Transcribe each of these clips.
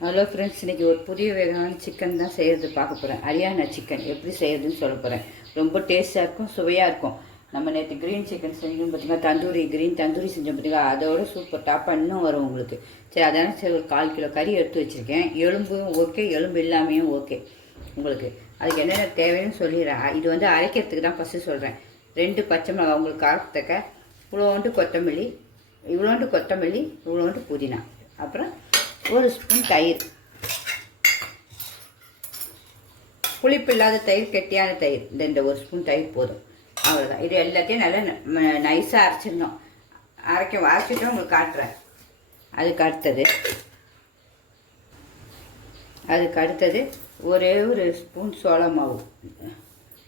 Hello friends, இன்றைக்கி ஒரு புதிய வகையான சிக்கன் தான் செய்கிறது பார்க்க போகிறேன். ஹரியானா சிக்கன் எப்படி செய்கிறதுன்னு சொல்ல போகிறேன். ரொம்ப டேஸ்ட்டாக இருக்கும், சுவையாக இருக்கும். நம்ம நேற்று க்ரீன் சிக்கன் செஞ்சோம் பார்த்திங்கன்னா, க்ரீன் தந்தூரி செஞ்சோம் பார்த்திங்களா, அதோட சூப்பர் டாப்பாக இன்னும் வரும் உங்களுக்கு. சரி, அதான சரி ஒரு 1/4 கிலோ கறி எடுத்து வச்சுருக்கேன். எலும்பும் ஓகே, எலும்பு இல்லாமையும் ஓகே உங்களுக்கு. அதுக்கு என்னென்ன தேவைன்னு சொல்லிடுறேன். இது வந்து அரைக்கிறதுக்கு தான் ஃபஸ்ட்டு சொல்கிறேன். 2 பச்சை மிளகாய் உங்களுக்கு காரத்தக்க, இவ்வளோண்டு கொத்தமல்லி, இவ்வளோண்டு புதினா, அப்புறம் 1 ஸ்பூன் தயிர், புளிப்பு இல்லாத தயிர், கெட்டியான தயிர். இந்த 1 ஸ்பூன் தயிர் போதும், அவ்வளோதான். இது எல்லாத்தையும் நல்லா நைஸாக அரைச்சிடணும். அரைச்சிட்டு உங்களுக்கு காட்டுறேன். அதுக்கு அடுத்தது ஒரே 1 ஸ்பூன் சோள மாவு.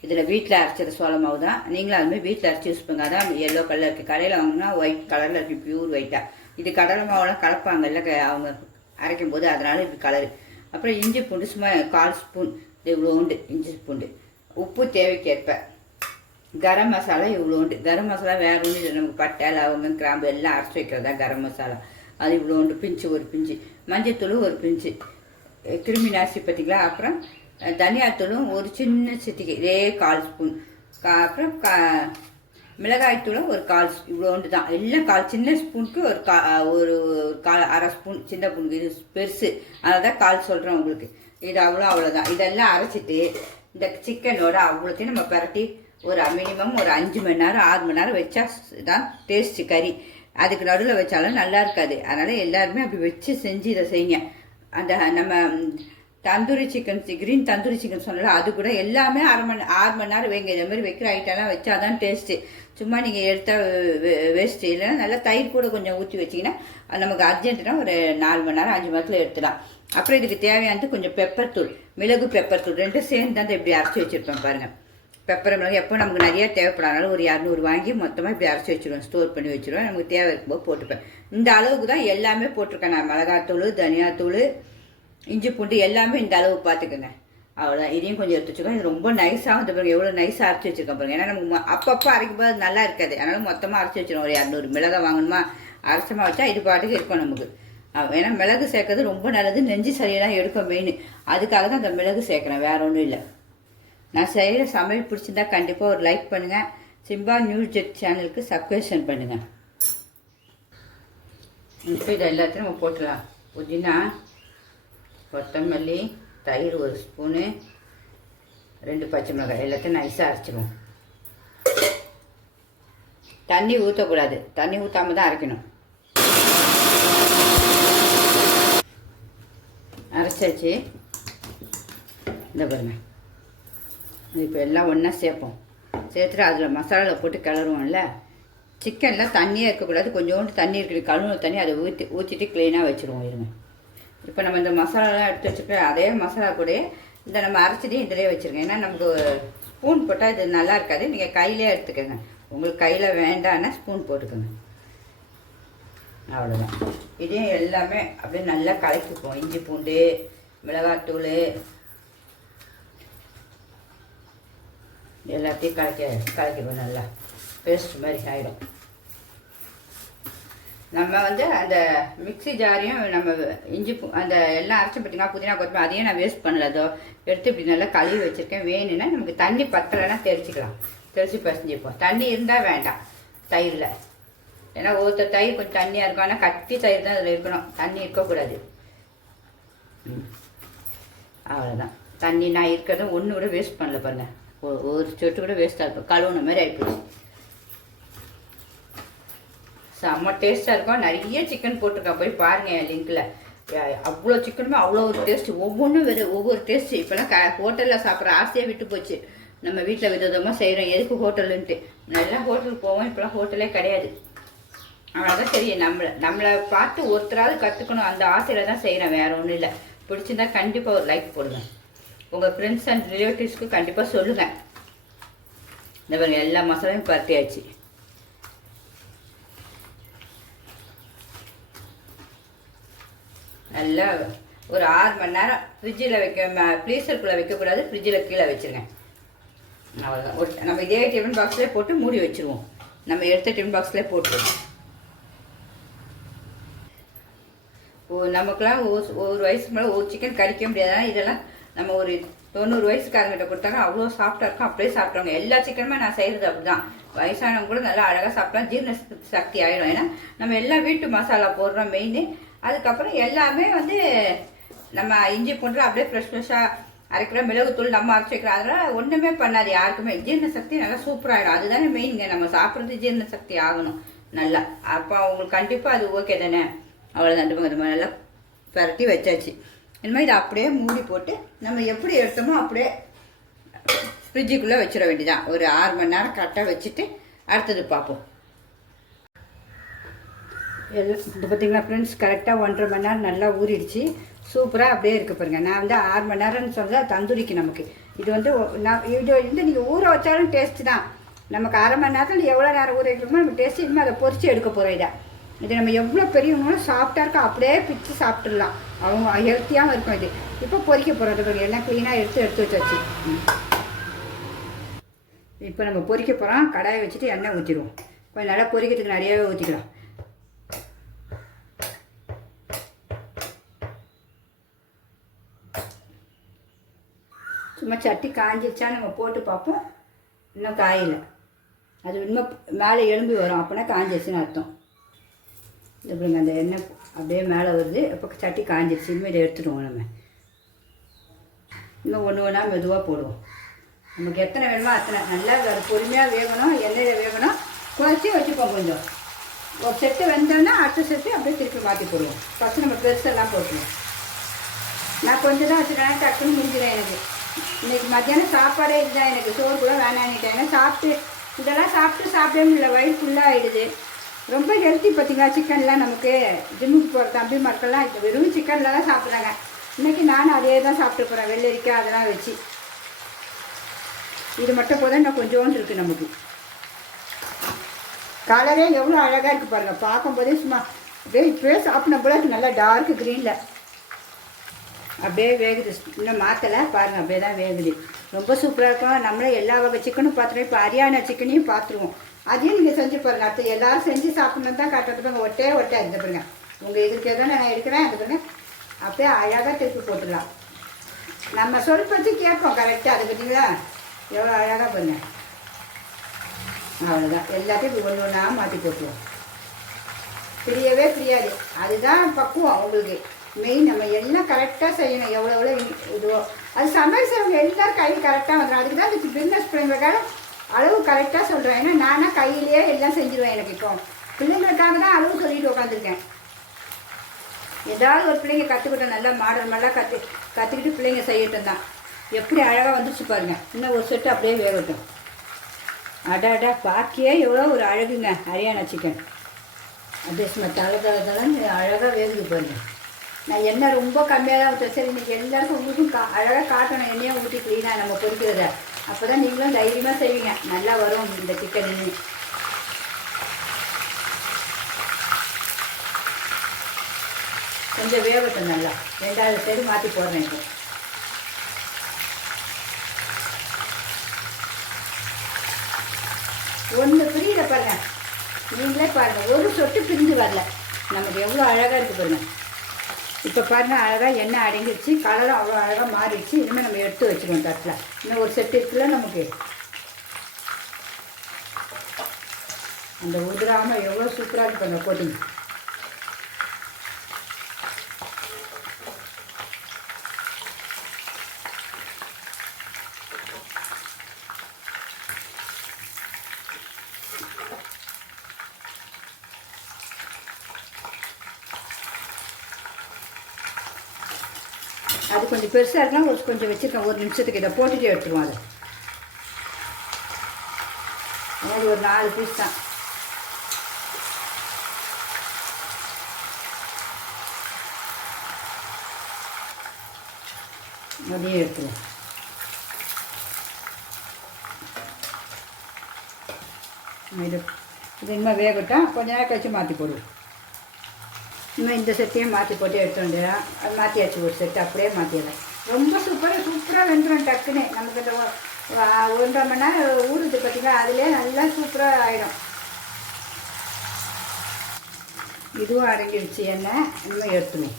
இதில் வீட்டில் அரைச்சது சோள மாவு தான். நீங்களும் அதுமாதிரி வீட்டில் அரைச்சி யூஸ் பண்ணுங்க. அதான் அந்த எல்லோ கலர் இருக்குது. கடையில் வாங்கினா ஒயிட் கலரில் இருக்குது, பியூர் ஒயிட்டாக. இது கடலை மாவுலாம் கலப்பாங்கல்ல அவங்க அரைக்கும் போது, அதனால் இது கலரு. அப்புறம் இஞ்சி பூண்டு சும்மா 1/4 ஸ்பூன், இவ்வளோண்டு இஞ்சி பூண்டு. உப்பு தேவைக்கேற்ப. கரம் மசாலா இவ்வளோண்டு. கரம் மசாலா வேறு ஒன்று இல்லை, நமக்கு பட்டை லவங்கம் கிராம்பு எல்லாம் அரைச்சி வைக்கிறதா கரம் மசாலா. அது இவ்வளோண்டு. பிஞ்சு 1 பிஞ்சு, மஞ்சத்தூள் 1 பிஞ்சு, கிருமி நாசி பார்த்திங்களா. அப்புறம் தனியாத்தூளும் 1 சின்ன சிட்டிகை, இதே 1/4 ஸ்பூன். அப்புறம் மிளகாய்த்தூளும் 1/4 இவ்வளோண்டு தான். எல்லாம் சின்ன ஸ்பூனுக்கு ஒரு 1/2 ஸ்பூன் சின்ன பூண்டு. இது பெருசு, அதை தான் 1/4 சொல்கிறேன் உங்களுக்கு. இது அவ்வளோதான். இதெல்லாம் அரைச்சிட்டு இந்த சிக்கனோட அவ்வளோத்தையும் நம்ம பரட்டி ஒரு மினிமம் ஒரு 5 மணி நேரம் 6 மணி நேரம் வச்சா தான் டேஸ்ட்டு கறி. அதுக்கு நடுவில் வச்சாலும் நல்லா இருக்காது. அதனால் எல்லாருமே அப்படி வச்சு செஞ்சு இதை செய்யுங்க. அந்த நம்ம tandoori chicken, green tandoori chicken சொன்னால அது கூட எல்லாமே 6 மணி நேரம் வைங்க. இதே மாதிரி வைக்கிற ஐட்டம்லாம் வச்சா தான் டேஸ்ட்டு. சும்மா நீங்கள் எடுத்தால் வேஸ்ட்டு. இல்லைன்னா நல்லா தயிர் கூட கொஞ்சம் ஊற்றி வச்சிங்கன்னா நமக்கு அர்ஜென்ட்டுனா ஒரு 4 மணி நேரம் 5 மணி நேரத்தில் எடுத்துடலாம். அப்புறம் இதுக்கு தேவையானது கொஞ்சம் பெப்பர் தூள், மிளகு பெப்பர் தூள் 2 சேர்ந்து தான் இப்படி அரைச்சி வச்சுருப்பேன் பாருங்கள். பெப்பர் மிளகு எப்போ நமக்கு நிறையா தேவைப்படாதனால ஒரு 200 வாங்கி மொத்தமாக இப்படி அரைச்சி வச்சுருவேன், ஸ்டோர் பண்ணி வச்சுருவேன். நமக்கு தேவை இருக்கும்போது போட்டுப்பேன். இந்த அளவுக்கு தான் எல்லாமே போட்டிருக்கேன் நான். மிளகாத்தூள், தனியாத்தூள், இஞ்சி பூண்டு எல்லாமே இந்த அளவு பார்த்துக்கோங்க. அவ்வளோதான். இதையும் கொஞ்சம் எடுத்து வச்சுக்கோங்க. இது ரொம்ப நைஸாகவும் இந்த பாருங்கள் எவ்வளோ நைஸாக அரைச்சி வச்சுருக்கேன் பாருங்கள். ஏன்னா நமக்கு அப்பப்போ அரைக்கும் போது நல்லா இருக்காது. அதனால் மொத்தமாக அரைச்சி வச்சிடும். ஒரு 200 மிளகாய் வாங்கணுமா, அரைச்சமாக வச்சா இது பாட்டுக்கு இருக்கும் நமக்கு. ஏன்னா மிளகு சேர்க்கறது ரொம்ப நல்லது. நெஞ்சு சரியெல்லாம் எடுக்கும் மெயின். அதுக்காக தான் அந்த மிளகு சேர்க்குறேன், வேறு ஒன்றும் இல்லை. நான் செய்கிற சமையல் பிடிச்சிருந்தா கண்டிப்பாக ஒரு லைக் பண்ணுங்கள். சிம்பா நியூஸ் ஜெட் சேனலுக்கு சப்ஸ்கிரிப்ஷன் பண்ணுங்கள். இப்போ இதை எல்லாத்தையும் நம்ம போட்டுடலாம். புதினா, கொத்தமல்லி, தயிர் 1 ஸ்பூனு, 2 பச்சை மிளகாய் எல்லாத்தையும் நைஸாக அரைச்சிடுவோம். தண்ணி ஊற்றக்கூடாது, தண்ணி ஊற்றாமல் தான் அரைக்கணும். அரைச்சாச்சு. இந்த பாருங்க, இப்போ எல்லாம் ஒன்றா சேர்ப்போம். சேர்த்துட்டு அதில் மசாலாவில் போட்டு கிளறுவோம்ல. சிக்கனில் தண்ணியே இருக்கக்கூடாது, கொஞ்சோண்டு தண்ணி இருக்குது, கழுவுன தண்ணி அதை ஊற்றிட்டு க்ளீனாக வச்சுருவோம். இருங்க. இப்போ நம்ம இந்த மசாலாலாம் எடுத்து வச்சுருக்கோம். அதே மசாலா கூட இந்த நம்ம அரைச்சிட்டு இதிலே வச்சுருக்கேன். ஏன்னா நமக்கு ஸ்பூன் போட்டால் இது நல்லா இருக்காது. நீங்கள் கையிலே எடுத்துக்கோங்க. உங்களுக்கு கையில் வேண்டான்னா ஸ்பூன் போட்டுக்கோங்க. அவ்வளோதான். இதையும் எல்லாமே அப்படியே நல்லா கலக்கிப்போம். இஞ்சி பூண்டு, மிளகாத்தூள் எல்லாத்தையும் கலக்கிடுவோம். நல்லா பேஸ்ட் மாதிரி ஆகிடும். நம்ம வந்து அந்த மிக்ஸி ஜாரையும் நம்ம அந்த எல்லாம் அரைச்சி பார்த்திங்கன்னா புதினா கொத்தமல்லி அதையும் நான் வேஸ்ட் பண்ணலதோ எடுத்து இப்படி நல்லா கழுவி வச்சுருக்கேன். வேணும்னா நமக்கு தண்ணி பத்தலைன்னா தெரிச்சிக்கலாம், தெரிச்சு பசஞ்சிப்போம். தண்ணி இருந்தால் வேண்டாம் தயிரில். ஏன்னா ஒருத்தர் தயிர் கொஞ்சம் தண்ணியாக இருக்கும். ஆனால் கட்டி தயிர் தான் அதில் இருக்கணும், தண்ணி இருக்கக்கூடாது. அவ்வளோதான். தண்ணி நான் இருக்கிறதும் ஒன்று கூட வேஸ்ட் பண்ணல பாருங்கள். ஒரு சொட்டு கூட வேஸ்ட்டாக இருக்கும், கழுவுன மாதிரி ஆகிப்போச்சு. செம்ம டேஸ்ட்டாக இருக்கும். நிறைய சிக்கன் போட்டிருக்கேன், போய் பாருங்கள் என் லிங்க்கில். அவ்வளோ சிக்கனுமே அவ்வளோ ஒரு டேஸ்ட்டு. ஒவ்வொரு டேஸ்ட்டு. இப்போலாம் ஹோட்டலில் சாப்பிட்ற ஆசையே விட்டு போச்சு. நம்ம வீட்டில் விதவிதமாக செய்கிறோம். எதுக்கு ஹோட்டலுன்ட்டு. நல்லா ஹோட்டலுக்கு போவோம், இப்போலாம் ஹோட்டலே கிடையாது. அதனால்தான் சரி, நம்மளை பார்த்து ஒருத்தராவது கற்றுக்கணும் அந்த ஆசையில் தான் செய்கிறேன், வேறு ஒன்றும் இல்லை. பிடிச்சிருந்தா கண்டிப்பாக ஒரு லைக் போடுங்க. உங்கள் ஃப்ரெண்ட்ஸ் அண்ட் ரிலேட்டிவ்ஸ்க்கு கண்டிப்பாக சொல்லுங்கள். இந்த பாருங்க எல்லா மசாலையும் பரட்டியாச்சு. நல்லா ஒரு 6 மணி நேரம் ஃப்ரிட்ஜில் ஃப்ரீசருக்குள்ளே வைக்கக்கூடாது, ஃப்ரிட்ஜில் கீழே வச்சுருங்க. அவ்வளோதான். நம்ம இதே டிஃபன் பாக்ஸ்லேயே போட்டு மூடி வச்சுருவோம். நம்ம எடுத்த டிஃபன் பாக்ஸ்லேயே போட்டுருவோம். நமக்குலாம் ஒரு வயசுக்கு மேலே ஒரு சிக்கன் கடிக்க முடியாது. இதெல்லாம் நம்ம ஒரு 90 வயசுக்காரங்கிட்ட கொடுத்தாங்க, அவ்வளோ சாஃப்டாக இருக்கும். அப்படியே சாப்பிட்றாங்க. எல்லா சிக்கனுமே நான் செய்கிறது அப்படி தான். வயசானவங்க கூட நல்லா அழகாக சாப்பிட்டா ஜீரண சக்தி ஆகிடும். ஏன்னா நம்ம எல்லாம் வீட்டு மசாலா போடுறோம் மெயின். அதுக்கப்புறம் எல்லாமே நம்ம இஞ்சி பூண்டு அப்படியே ஃப்ரெஷ்ஷாக அரைக்கிற, மிளகுத்தூள் நம்ம அரைச்சி வைக்கிறோம். அதெல்லாம் ஒன்றுமே பண்ணாது யாருக்குமே. ஜீரண சக்தி நல்லா சூப்பராகிடும். அதுதானே மெயின்ங்க. நம்ம சாப்பிட்றது ஜீரண சக்தி ஆகணும் நல்லா. அப்போ அவங்களுக்கு கண்டிப்பாக அது ஓகே தானே. அவ்வளோதான். இது மாதிரி நல்லா பரட்டி வச்சாச்சு. இனிமேல் இதை அப்படியே மூடி போட்டு நம்ம எப்படி எடுத்தோமோ அப்படியே ஃப்ரிட்ஜுக்குள்ளே வச்சிட வேண்டியதான். ஒரு 6 மணி நேரம் கரெக்டாக வச்சுட்டு அடுத்தது பார்ப்போம். இது பார்த்திங்களா ஃப்ரெண்ட்ஸ், கரெக்டாக 1.5 மணி நேரம் நல்லா ஊறிடுச்சு. சூப்பராக அப்படியே இருக்குது பாருங்கள். நான் 6 மணி நேரம்னு சொல்கிறேன் தந்தூரிக்கு. நமக்கு இது இது நீங்கள் ஊற வச்சாலும் டேஸ்ட்டு தான். நமக்கு 1/2 மணி நேரத்தில் எவ்வளோ நேரம் ஊற வைக்கணுமோ நம்ம டேஸ்ட்டு. இனிமேல் அதை பொரிச்சு எடுக்க போகிறோம். இது நம்ம எவ்வளோ பெரியவங்களும் சாஃப்டாக இருக்கும், அப்படியே பிச்சு சாப்பிட்டுடலாம். அவங்க ஹெல்த்தியாகவும் இருக்கும். இது இப்போ பொரிக்க போகிறோம். எல்லாம் க்ளீனாக எடுத்து வச்சாச்சு. இப்போ நம்ம பொரிக்க போகிறோம். கடாயை வச்சுட்டு எண்ணெய் ஊற்றிடுவோம். கொஞ்சம் நல்லா பொரிக்கிறதுக்கு நிறையவே ஊற்றிக்கலாம். சும்மா சட்டி காஞ்சிச்சா நம்ம போட்டு பார்ப்போம். இன்னும் காயில்லை. அது இன்னும் மேலே எலும்பி வரும். அப்போனா காஞ்சிச்சுன்னு அர்த்தம். எப்படிங்க அந்த எண்ணெய் அப்படியே மேலே வருது. இப்போ சட்டி காஞ்சிடுச்சு. இனிமேல் இதை எடுத்துடுவோம். நம்ம இன்னும் ஒன்றா மெதுவாக போடுவோம். நமக்கு எத்தனை வேணுமோ அத்தனை. நல்லா பொறுமையாக வேகணும். எண்ணெயில் வேகணும். குறைச்சி வச்சுப்போம். கொஞ்சம் ஒரு செட்டு வெந்தோன்னா அடுத்த செட்டு அப்படியே திருப்பி மாற்றி போடுவோம். ஃபஸ்ட்டு நம்ம பெருசெல்லாம் போட்டுருவோம். நான் கொஞ்சம் தான் வச்சுருக்கேன். டக்குன்னு முடிஞ்சிடும் எனக்கு. இன்றைக்கி மத்தியானம் சாப்பாடே இதுதான். எனக்கு சோறு கூட வேணான்னுட்டேன். ஏன்னா இதெல்லாம் சாப்பிட்டே முடியல. வயிறு ஃபுல்லாக ஆகிடுது. ரொம்ப ஹெல்த்தி பார்த்தீங்களா சிக்கன்லாம். நமக்கு ஜிம்முக்கு போகிற தம்பி மக்கள்லாம் வெறும் சிக்கனில் தான் சாப்பிட்றாங்க. இன்றைக்கி நானும் அதே தான் சாப்பிட்டு போகிறேன். வெள்ளரிக்காய் அதெல்லாம் வச்சு. இது மட்டும் போதும். இன்னும் கொஞ்சோண்டு இருக்குது நமக்கு. கலரே எவ்வளோ அழகாக இருக்குது பாருங்கள். பார்க்கும்போதே சும்மா அப்படியே இப்போவே சாப்பிட்ன போல நல்லா டார்க் க்ரீனில் அப்படியே வேகுது. இன்னும் மாற்றலை பாருங்கள். அப்படியே தான் வேகுது. ரொம்ப சூப்பராக இருக்கும். நம்மளே எல்லா வகை சிக்கனும் பார்த்துருவோம். இப்போ ஹரியானா சிக்கனையும் பார்த்துருவோம். அதையும் நீங்கள் செஞ்சு பாருங்கள். அடுத்து எல்லோரும் செஞ்சு சாப்பிட்ணும் தான் காட்டுறது. ஒட்டே இந்த பாருங்க. உங்கள் இதுக்கு எதாவது நான் எடுக்கிறேன். அது பாருங்க அப்படியே அழகாக திருப்பி போட்டுடலாம். நம்ம சொல் பற்றி கேட்போம் கரெக்டாக. அது பார்த்தீங்களா எவ்வளோ அழகாக பாருங்க. அவ்வளோதான். எல்லாத்தையும் இப்போ ஒன்றா மாற்றி போட்டுருவோம். பிரியாது. அதுதான் பக்குவம் உங்களுக்கு மெயின். நம்ம எல்லாம் கரெக்டாக செய்யணும். எவ்வளோ இதுவோ அது சமையல் செய்யணும். எல்லோரும் கை கரெக்டாக வந்துடும். அதுக்கு தான் இது பிஸ்னஸ் பிள்ளைங்களுக்காக அளவு கரெக்டாக சொல்கிறேன். ஏன்னா நானாக கையிலேயே எல்லாம் செஞ்சுருவேன். எனக்கு இப்போ பிள்ளைங்களுக்காக தான் அளவு சொல்லிட்டு உட்காந்துருக்கேன். ஏதாவது ஒரு பிள்ளைங்க கற்றுக்கிட்டோம். நல்லா மாடல் கற்றுக்கிட்டு பிள்ளைங்க செய்யட்டும் தான். எப்படி அழகாக வந்துச்சு பாருங்கள். இன்னும் ஒரு செட்டு அப்படியே வேகட்டும். அடாடா பாக்கியே எவ்வளோ ஒரு அழகுங்க ஹரியானா சிக்கன். அப்படியே சும்மா தலைன்னு அழகாக வேகுது பாருங்கள். நான் எண்ணெய் ரொம்ப கம்மியாக தான் ஊற்றுறேன். சரி இன்றைக்கி எல்லாருக்கும் உங்களுக்கும் அழகாக காட்டணும். எண்ணெயை ஊற்றி க்ளீனாக நம்ம பொரிக்கிறத. அப்போ தான் நீங்களும் தைரியமாக செய்வீங்க. நல்லா வரும் இந்த சிக்கன். கொஞ்சம் வேகட்டும் நல்லா. 2வது சைடு மாற்றி போடுறேன். இப்போ ஒன்று பிரியில பாருங்கள். நீங்களே பாருங்கள். ஒரு சொட்டு பிரிஞ்சு வரல. நமக்கு எவ்வளோ அழகாக இருக்குது பாருங்கள். இப்போ பாருங்கள் அழகாக எண்ணெய் அடங்கிடுச்சு. கலரும் அவ்வளோ அழகாக மாறிடுச்சு. இனிமேல் நம்ம எடுத்து வச்சுருவோம் தட்டில். இன்னும் ஒரு செட்டு இருக்குல்ல நமக்கு. அந்த உதிராமல் எவ்வளோ சூப்பராக இருக்கு பாருங்கள் கோட்டிங். அது கொஞ்சம் பெருசாக இருக்கலாம். கொஞ்சம் வச்சுருக்கேன். 1 நிமிஷத்துக்கு இதை போட்டுட்டு எடுத்துருவோம். அது அதாவது ஒரு 4 பீஸ் தான். அதையும் எடுத்துருவோம். இது இன்னும் வேகட்டும். கொஞ்ச நேரம் கழிச்சு மாற்றி போடுவோம். இன்னும் இந்த செட்டையும் மாற்றி போட்டு எடுத்து வந்துடலாம். அது மாற்றியாச்சு. ஒரு செட்டு அப்படியே மாற்றிடலாம். ரொம்ப சூப்பராக வெந்துடும் டக்குன்னு. நமக்கு இந்த 1.5 மணி நேரம் ஊறுது பார்த்தீங்களா. அதுலேயே நல்லா சூப்பராக ஆகிடும். இதுவும் அடங்கிடுச்சு எண்ணெய். இன்னும் எடுத்துணும்.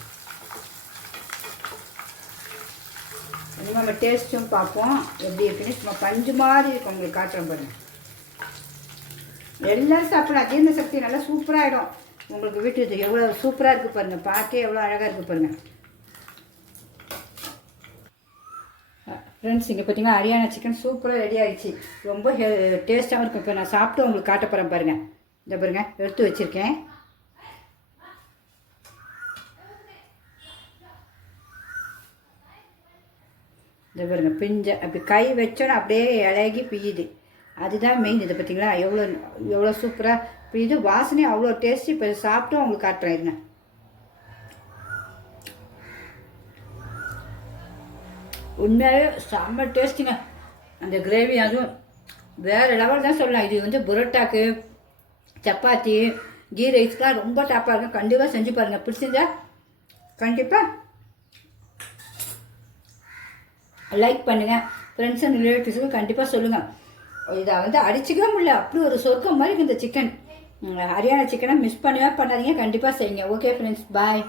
நம்ம டேஸ்ட்டும் பார்ப்போம் எப்படி இருக்குன்னு. சும்மா பஞ்சு மாதிரி இருக்கும், உங்களுக்கு காட்டுறேன் பாருங்கள். எல்லோரும் சாப்பிடலாம். ஜீரண சக்தி நல்லா சூப்பராகிடும் உங்களுக்கு. வீட்டு இது எவ்வளோ சூப்பராக இருக்குது பாருங்கள், பார்க்கே எவ்வளோ அழகாக இருக்குது பாருங்கள். ஃப்ரெண்ட்ஸ் இங்கே பார்த்தீங்கன்னா ஹரியானா சிக்கன் சூப்பராக ரெடி ஆகிடுச்சு. ரொம்ப டேஸ்ட்டாகவும் இருக்கும். இப்போ நான் சாப்பிட்டு உங்களுக்கு காட்ட போகிறேன் பாருங்கள். இந்த பாருங்கள் எடுத்து வச்சுருக்கேன். இந்த பாருங்கள் பிஞ்ச அப்படி கை வச்சோன்னா அப்படியே இலகி பிய்யுது. அதுதான் மெயின். இதை பார்த்தீங்களா எவ்வளோ சூப்பராக பிய்யுது. வாசனையும் அவ்வளோ டேஸ்ட்டு. இப்போ சாப்பிட்டும் உங்களுக்கு காட்டுறேன் இருங்க. உண்மையாகவே செம்ம டேஸ்ட்டுங்க. அந்த கிரேவி அதுவும் வேறு லெவல் தான் சொல்லலாம். இது வந்து புரோட்டாக்கு, சப்பாத்தி, கீ ரைஸ்க்கெலாம் ரொம்ப டாப்பாக இருக்கும். கண்டிப்பாக செஞ்சு பாருங்கள். பிடிச்சிருந்தா கண்டிப்பாக லைக் பண்ணுங்கள். ஃப்ரெண்ட்ஸ் அண்ட் ரிலேட்டிவ்ஸுக்கும் கண்டிப்பாக சொல்லுங்கள். இதை வந்து அடிச்சுக்கவே முடியல, அப்படி ஒரு சொர்க்கம் மாதிரி இந்த சிக்கன். ஹரியானா சிக்கனை மிஸ் பண்ணவே பண்ணாதீங்க, கண்டிப்பாக செய்யுங்க. ஓகே ஃப்ரெண்ட்ஸ், பாய்.